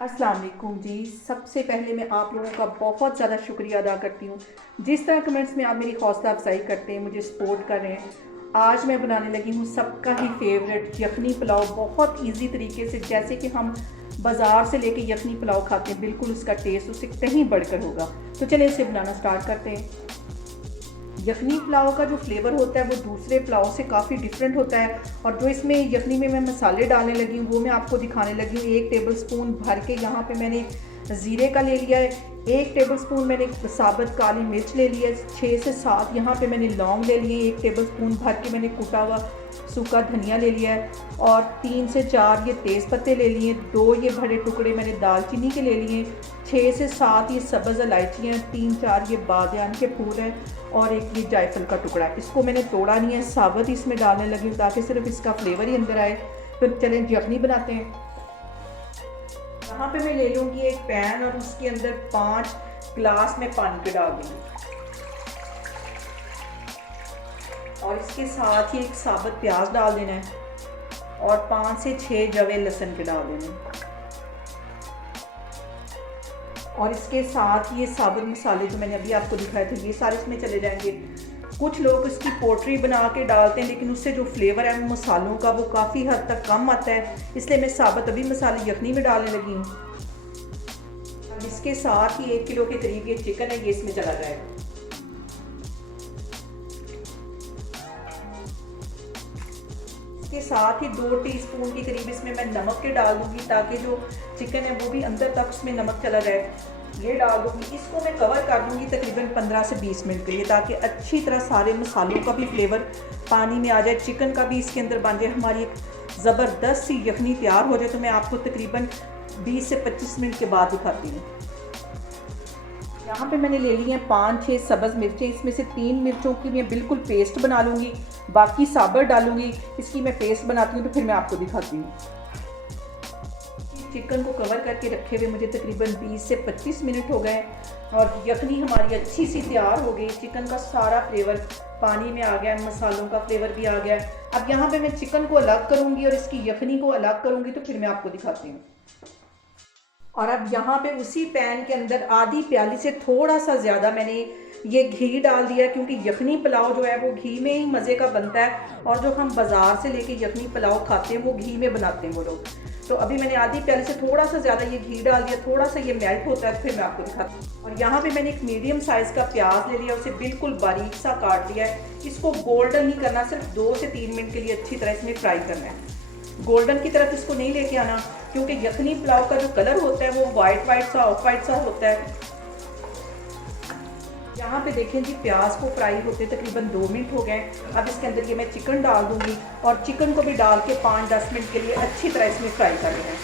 अस्सलाम वालेकुम जी। सबसे पहले मैं आप लोगों का बहुत ज़्यादा शुक्रिया अदा करती हूँ। जिस तरह कमेंट्स में आप मेरी हौसला अफजाई करते हैं, मुझे सपोर्ट कर रहे हैं। आज मैं बनाने लगी हूँ सबका ही फेवरेट यखनी पुलाव, बहुत इजी तरीके से, जैसे कि हम बाज़ार से लेके यखनी पुलाव खाते हैं, बिल्कुल उसका टेस्ट उससे कहीं बढ़कर होगा। तो चलिए इसे बनाना स्टार्ट करते हैं। यखनी पुलाव का जो फ्लेवर होता है वो दूसरे पुलाव से काफ़ी डिफरेंट होता है। और जो इसमें यखनी में मैं मसाले डालने लगी हूँ वो मैं आपको दिखाने लगी हूँ। 1 टेबलस्पून भर के यहाँ पे मैंने ज़ीरे का ले लिया है। 1 टेबलस्पून मैंने साबुत काली मिर्च ले लिया है। 6 से 7 यहाँ पे मैंने लौंग ले लिए। 1 टेबलस्पून भर के मैंने कुटा हुआ सूखा धनिया ले लिया है। और 3 से 4 ये तेज़ पत्ते ले लिए। 2 ये बड़े टुकड़े मैंने दालचीनी के ले लिए। 6 से 7 ये सब्ज़ इलायचियाँ, 3-4 ये बादियान के फूल हैं और एक ये जायफल का टुकड़ा है। इसको मैंने तोड़ा नहीं है, साबुत इसमें डालने लगी हूँ ताकि सिर्फ इसका फ्लेवर ही अंदर आए। फिर चलें यखनी बनाते हैं। यहाँ पे मैं ले लूँगी एक पैन और उसके अंदर 5 गिलास में पानी के डाल दूँगी। और इसके साथ ही एक साबुत प्याज डाल देना है और 5 से 6 जवे लहसुन के डाल देने हैं। और इसके साथ ये साबुत मसाले जो मैंने अभी आपको दिखाए थे ये सारे इसमें चले जाएंगे। कुछ लोग इसकी पोट्री बना के डालते हैं, लेकिन उससे जो फ्लेवर है वो मसालों का वो काफ़ी हद तक कम आता है, इसलिए मैं साबुत अभी मसाले यखनी में डालने लगी हूँ। इसके साथ ही 1 किलो के करीब ये चिकन है, ये इसमें चला जाएगा। इसके साथ ही 2 टीस्पून के करीब इसमें मैं नमक के डाल दूंगी ताकि जो चिकन है वो भी अंदर तक उसमें नमक चला जाए। ये डाल दूंगी। इसको मैं कवर कर दूंगी तकरीबन 15 से 20 मिनट के लिए, ताकि अच्छी तरह सारे मसालों का भी फ्लेवर पानी में आ जाए, चिकन का भी इसके अंदर बन जाए, हमारी एक ज़बरदस्त सी यखनी तैयार हो जाए। तो मैं आपको तकरीबन 20 से 25 मिनट के बाद दिखाती हूँ। यहाँ पे मैंने ले ली हैं 5-6 सब्ज़ मिर्चें। इसमें से 3 मिर्चों की मैं बिल्कुल पेस्ट बना लूँगी, बाकी साबुत डालूँगी। इसकी मैं पेस्ट बनाती हूँ तो फिर मैं आपको दिखाती हूँ। चिकन को कवर करके रखे हुए मुझे तकरीबन 20 से 25 मिनट हो गए और यखनी हमारी अच्छी सी तैयार हो गई। चिकन का सारा फ्लेवर पानी में आ गया, मसालों का फ्लेवर भी आ गया। अब यहाँ पे मैं चिकन को अलग करूँगी और इसकी यखनी को अलग करूँगी, तो फिर मैं आपको दिखाती हूँ। और अब यहाँ पे उसी पैन के अंदर आधी प्याली से थोड़ा सा ज़्यादा मैंने ये घी डाल दिया, क्योंकि यखनी पुलाव जो है वो घी में ही मज़े का बनता है। और जो हम बाज़ार से लेके यखनी पुलाव खाते हैं वो घी में बनाते हैं वो लोग। तो अभी मैंने आधी प्याली से थोड़ा सा ज़्यादा ये घी डाल दिया, थोड़ा सा ये मेल्ट होता है तो फिर मैं आपको दिखाती हूँ। और यहाँ पे मैंने एक मीडियम साइज़ का प्याज ले लिया, उसे बिल्कुल बारीक सा काट लिया है। इसको गोल्डन नहीं करना, सिर्फ 2 से 3 मिनट के लिए अच्छी तरह इसमें फ्राई करना है। गोल्डन की तरफ इसको नहीं लेके आना, क्योंकि यखनी पुलाव का जो कलर होता है वो वाइट सा ऑफ वाइट सा होता है। यहाँ पे देखें जी, प्याज को फ्राई होते तकरीबन 2 मिनट हो गए। अब इसके अंदर ये मैं चिकन डाल दूंगी और चिकन को भी डाल के 5-10 मिनट के लिए अच्छी तरह इसमें फ्राई कर लेना है,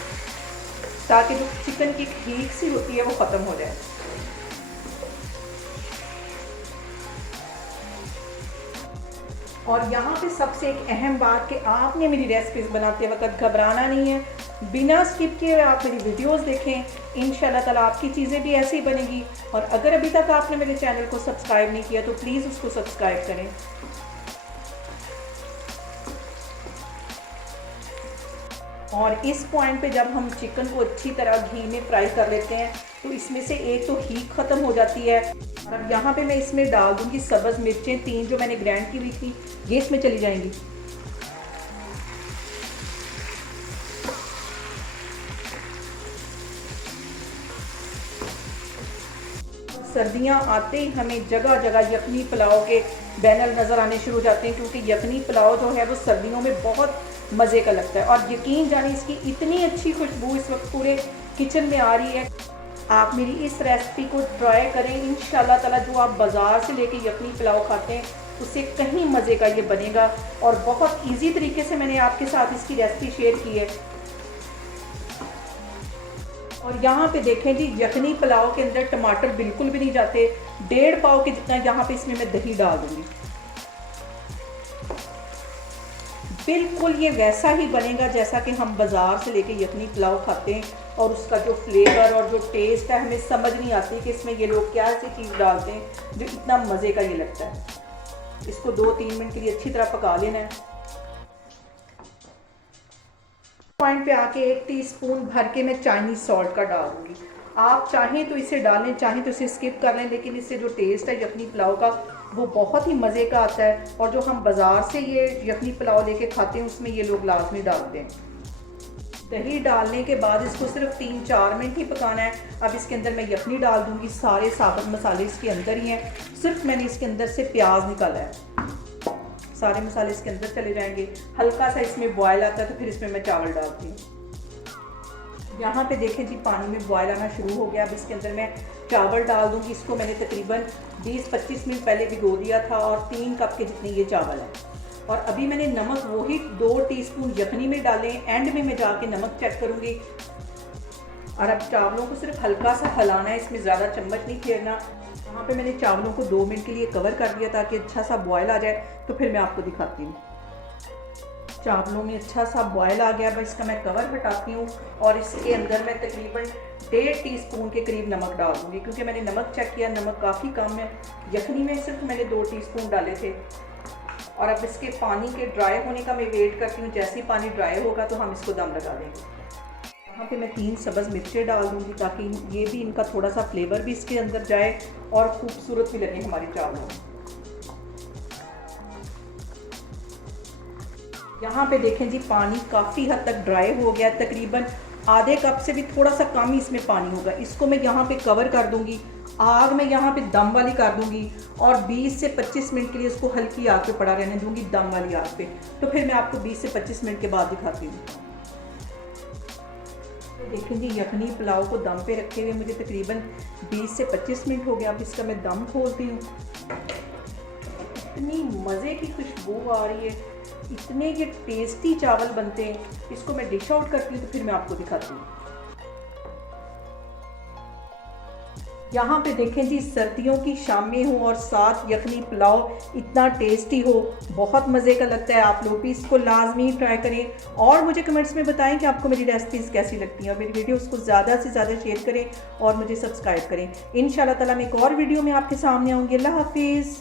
ताकि जो चिकन की हीट सी होती है वो ख़त्म हो जाए। और यहाँ पे सबसे एक अहम बात कि आपने मेरी रेसिपीज़ बनाते वक्त घबराना नहीं है, बिना स्किप किए आप मेरी वीडियोस देखें। इंशाल्लाह ताला आपकी चीज़ें भी ऐसी ही बनेगी। और अगर अभी तक आपने मेरे चैनल को सब्सक्राइब नहीं किया तो प्लीज़ उसको सब्सक्राइब करें। और इस पॉइंट पे जब हम चिकन को अच्छी तरह घी में फ्राई कर लेते हैं तो इसमें से एक तो हीट ख़त्म हो जाती है। और अब यहाँ पे मैं इसमें डाल दूँगी सब्ज़ मिर्चें 3 जो मैंने ग्राइंड की हुई थी, ये इसमें चली जाएंगी। सर्दियाँ आते ही हमें जगह जगह यखनी पुलाव के बैनर नज़र आने शुरू हो जाते हैं, क्योंकि यखनी पुलाव जो है वो सर्दियों में बहुत मज़े का लगता है। और यकीन जाने इसकी इतनी अच्छी खुशबू इस वक्त पूरे किचन में आ रही है। आप मेरी इस रेसिपी को ट्राई करें, इंशाल्लाह ताला जो आप बाज़ार से लेके यखनी पुलाव खाते हैं उससे कहीं मज़े का ये बनेगा। और बहुत ईजी तरीके से मैंने आपके साथ इसकी रेसिपी शेयर की है। और यहाँ पे देखें जी, यखनी पुलाव के अंदर टमाटर बिल्कुल भी नहीं जाते। 1.5 पाव के जितना यहाँ पे इसमें मैं दही डाल दूँगी। बिल्कुल ये वैसा ही बनेगा जैसा कि हम बाज़ार से लेके यखनी पुलाव खाते हैं। और उसका जो फ्लेवर और जो टेस्ट है हमें समझ नहीं आती कि इसमें ये लोग क्या ऐसी चीज़ डालते हैं जो इतना मज़े का ये लगता है। इसको 2-3 मिनट के लिए अच्छी तरह पका लेना है। पॉइंट पे आके 1 टीस्पून भर के मैं चाइनीज़ सॉल्ट का डाल दूँगी। आप चाहें तो इसे डालें, चाहें तो इसे स्किप कर लें, लेकिन इससे जो टेस्ट है यखनी पुलाव का वो बहुत ही मज़े का आता है। और जो हम बाज़ार से ये यखनी पुलाव लेके खाते हैं उसमें ये लोग लाजमी डालते हैं। दही डालने के बाद इसको सिर्फ 3-4 मिनट ही पकाना है। अब इसके अंदर मैं यखनी डाल दूँगी, सारे साबुत मसाले इसके अंदर ही हैं, सिर्फ मैंने इसके अंदर से प्याज निकाला है। सारे मसाले इसके अंदर चले जाएंगे। हल्का सा इसमें बॉयल आता है तो फिर इसमें मैं चावल डालती हूँ। यहाँ पे देखें जी पानी में बॉयल आना शुरू हो गया। अब इसके अंदर मैं चावल डाल दूँगी। इसको मैंने तकरीबन 20-25 मिनट पहले भिगो दिया था और 3 कप के जितने ये चावल है। और अभी मैंने नमक वही 2 टीस्पून यखनी में डाले, एंड में मैं जाके नमक चेक करूँगी। और अब चावलों को सिर्फ हल्का सा हिलाना है, इसमें ज़्यादा चम्मच नहीं फेरना। यहाँ पे मैंने चावलों को 2 मिनट के लिए कवर कर दिया ताकि अच्छा सा बॉयल आ जाए, तो फिर मैं आपको दिखाती हूँ। चावलों में अच्छा सा बॉयल आ गया। अब इसका मैं कवर हटाती हूँ और इसके अंदर मैं तकरीबन 1.5 टीस्पून के करीब नमक डाल दूँगी, क्योंकि मैंने नमक चेक किया, नमक काफ़ी कम है। यखनी में सिर्फ मैंने 2 टीस्पून डाले थे। और अब इसके पानी के ड्राई होने का मैं वेट करती हूँ। जैसे ही पानी ड्राई होगा तो हम इसको दम लगा देंगे। यहाँ पे मैं 3 सब्ज़ मिर्चें डाल दूँगी ताकि ये भी इनका थोड़ा सा फ्लेवर भी इसके अंदर जाए और खूबसूरत भी लगे हमारे चावलों। यहाँ पे देखें जी पानी काफ़ी हद तक ड्राई हो गया, तकरीबन आधे कप से भी थोड़ा सा कम ही इसमें पानी होगा। इसको मैं यहाँ पे कवर कर दूँगी, आग मैं यहाँ पे दम वाली कर दूँगी और 20 से 25 मिनट के लिए इसको हल्की आग पे पड़ा रहने दूँगी, दम वाली आग पे। तो फिर मैं आपको 20 से 25 मिनट के बाद दिखाती हूँ। देखें जी यखनी पुलाव को दम पे रखे हुए मुझे तकरीबन 20 से 25 मिनट हो गया। अब इसका मैं दम खोलती हूँ। इतनी मज़े की खुशबू आ रही है, इतने ये टेस्टी चावल बनते हैं। इसको मैं डिश आउट करती हूँ तो फिर मैं आपको दिखाती हूँ। यहाँ पे देखें जी सर्दियों की शामें हो और साथ यखनी पुलाव इतना टेस्टी हो, बहुत मज़े का लगता है। आप लोग भी इसको लाजमी ट्राई करें और मुझे कमेंट्स में बताएं कि आपको मेरी रेसिपीज़ कैसी लगती हैं। और मेरी वीडियोस को ज़्यादा से ज़्यादा शेयर करें और मुझे सब्सक्राइब करें। इंशाल्लाह ताला मैं एक और वीडियो में आपके सामने आऊँगी। अल्लाह हाफिज़।